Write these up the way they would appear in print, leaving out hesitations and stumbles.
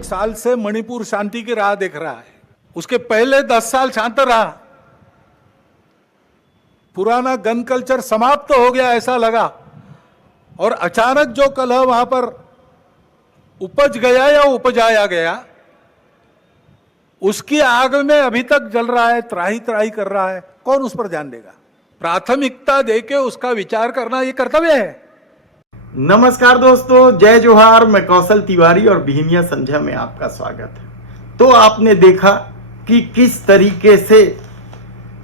एक साल से मणिपुर शांति की राह देख रहा है। उसके पहले 10 साल शांत रहा। पुराना गन कल्चर समाप्त हो गया ऐसा लगा, और अचानक जो कलह वहां पर उपज गया या उपजाया गया, उसकी आग में अभी तक जल रहा है, त्राही त्राही कर रहा है। कौन उस पर ध्यान देगा? प्राथमिकता देके उसका विचार करना ये कर्तव्य है। नमस्कार दोस्तों, जय जोहार। मैं कौशल तिवारी और बिहनिया संध्या में आपका स्वागत है। तो आपने देखा कि किस तरीके से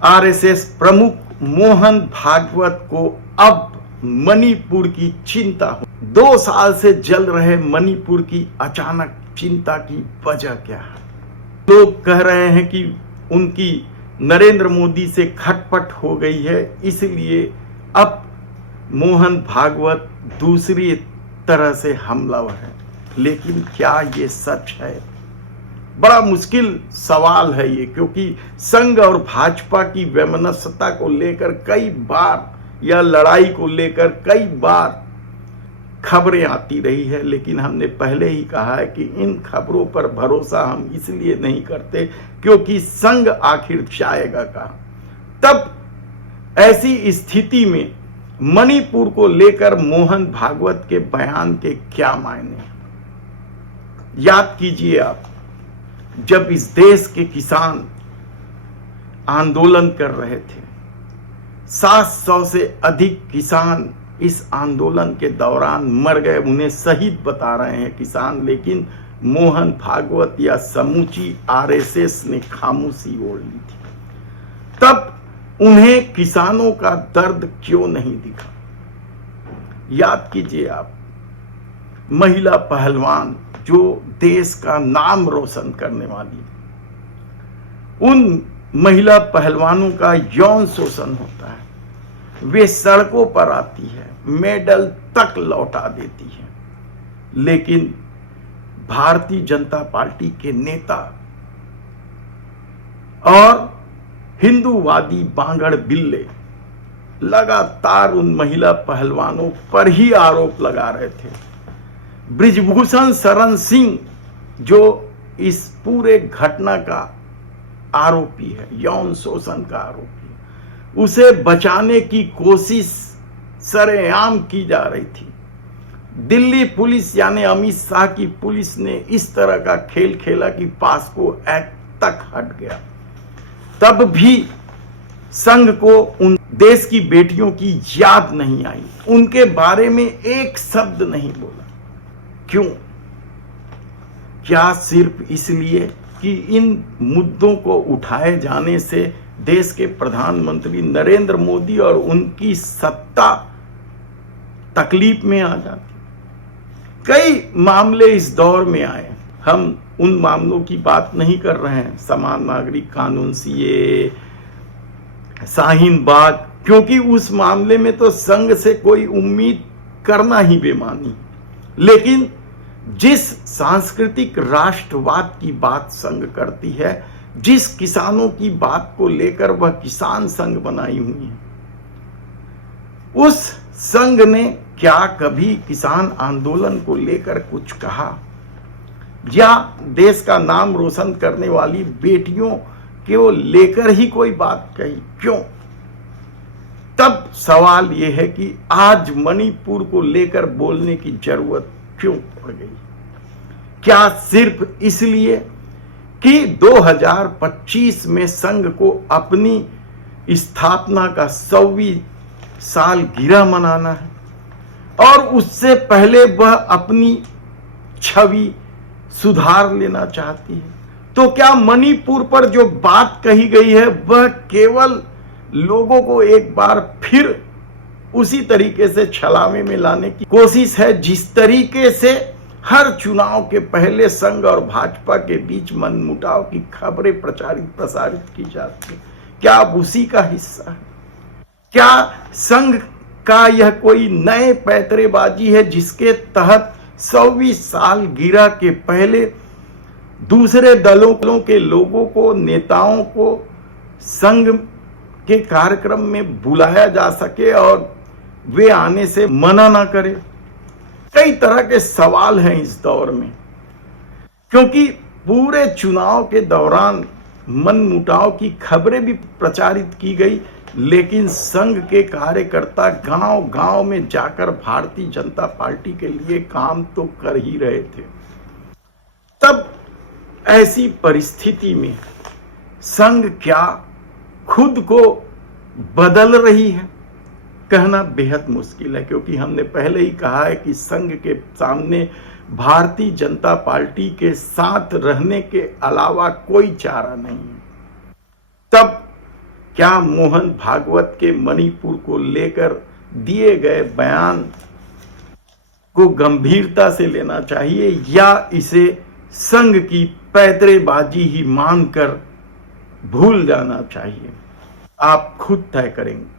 आरएसएस प्रमुख मोहन भागवत को अब मणिपुर की चिंता हो। 2 साल से जल रहे मणिपुर की अचानक चिंता की वजह क्या है? लोग कह रहे हैं कि उनकी नरेंद्र मोदी से खटपट हो गई है, इसलिए अब मोहन भागवत दूसरी तरह से हमलावर है। लेकिन क्या ये सच है? बड़ा मुश्किल सवाल है ये, क्योंकि संघ और भाजपा की वैमनस्यता को लेकर कई बार या लड़ाई को लेकर कई बार खबरें आती रही है। लेकिन हमने पहले ही कहा है कि इन खबरों पर भरोसा हम इसलिए नहीं करते क्योंकि संघ आखिर जाएगा कहां। तब ऐसी स्थिति में मणिपुर को लेकर मोहन भागवत के बयान के क्या मायने? याद कीजिए आप, जब इस देश के किसान आंदोलन कर रहे थे, 700 से अधिक किसान इस आंदोलन के दौरान मर गए। उन्हें शहीद बता रहे हैं किसान, लेकिन मोहन भागवत या समूची आरएसएस ने खामोशी ओढ़ ली थी। तब उन्हें किसानों का दर्द क्यों नहीं दिखा? याद कीजिए आप, महिला पहलवान जो देश का नाम रोशन करने वाली, उन महिला पहलवानों का यौन शोषण होता है। वे सड़कों पर आती है, मेडल तक लौटा देती है, लेकिन भारतीय जनता पार्टी के नेता और हिंदूवादी बांगड़ बिल्ले लगातार उन महिला पहलवानों पर ही आरोप लगा रहे थे। बृजभूषण शरण सिंह जो इस पूरे घटना का आरोपी है, यौन शोषण का आरोपी है, उसे बचाने की कोशिश सरेआम की जा रही थी। दिल्ली पुलिस यानी अमित शाह की पुलिस ने इस तरह का खेल खेला कि पास्को एक्ट तक हट गया। तब भी संघ को उन देश की बेटियों की याद नहीं आई, उनके बारे में एक शब्द नहीं बोला। क्यों? क्या सिर्फ इसलिए कि इन मुद्दों को उठाए जाने से देश के प्रधानमंत्री नरेंद्र मोदी और उनकी सत्ता तकलीफ में आ जाती? कई मामले इस दौर में आए, हम उन मामलों की बात नहीं कर रहे हैं, समान नागरिक कानून, सीए, शाहीन बाग, क्योंकि उस मामले में तो संघ से कोई उम्मीद करना ही बेमानी। लेकिन जिस सांस्कृतिक राष्ट्रवाद की बात संघ करती है, जिस किसानों की बात को लेकर वह किसान संघ बनाई हुई है, उस संघ ने क्या कभी किसान आंदोलन को लेकर कुछ कहा या देश का नाम रोशन करने वाली बेटियों को लेकर ही कोई बात कही? क्यों? तब सवाल यह है कि आज मणिपुर को लेकर बोलने की जरूरत क्यों पड़ गई? क्या सिर्फ इसलिए कि 2025 में संघ को अपनी स्थापना का 100वीं सालगिरह मनाना है और उससे पहले वह अपनी छवि सुधार लेना चाहती है? तो क्या मणिपुर पर जो बात कही गई है वह केवल लोगों को एक बार फिर उसी तरीके से छलावे में लाने की कोशिश है जिस तरीके से हर चुनाव के पहले संघ और भाजपा के बीच मनमुटाव की खबरें प्रसारित की जाती है? क्या अब उसी का हिस्सा है? क्या संघ का यह कोई नए पैतरेबाजी है जिसके तहत 100वीं सालगिरह के पहले दूसरे दलों के लोगों को, नेताओं को संघ के कार्यक्रम में बुलाया जा सके और वे आने से मना ना करे? कई तरह के सवाल हैं इस दौर में। क्योंकि पूरे चुनाव के दौरान मनमुटाव की खबरें भी प्रचारित की गई, लेकिन संघ के कार्यकर्ता गांव-गांव में जाकर भारतीय जनता पार्टी के लिए काम तो कर ही रहे थे। तब ऐसी परिस्थिति में संघ क्या खुद को बदल रही है, कहना बेहद मुश्किल है, क्योंकि हमने पहले ही कहा है कि संघ के सामने भारतीय जनता पार्टी के साथ रहने के अलावा कोई चारा नहीं है। तब क्या मोहन भागवत के मणिपुर को लेकर दिए गए बयान को गंभीरता से लेना चाहिए या इसे संघ की पैतरेबाजी ही मानकर भूल जाना चाहिए? आप खुद तय करेंगे।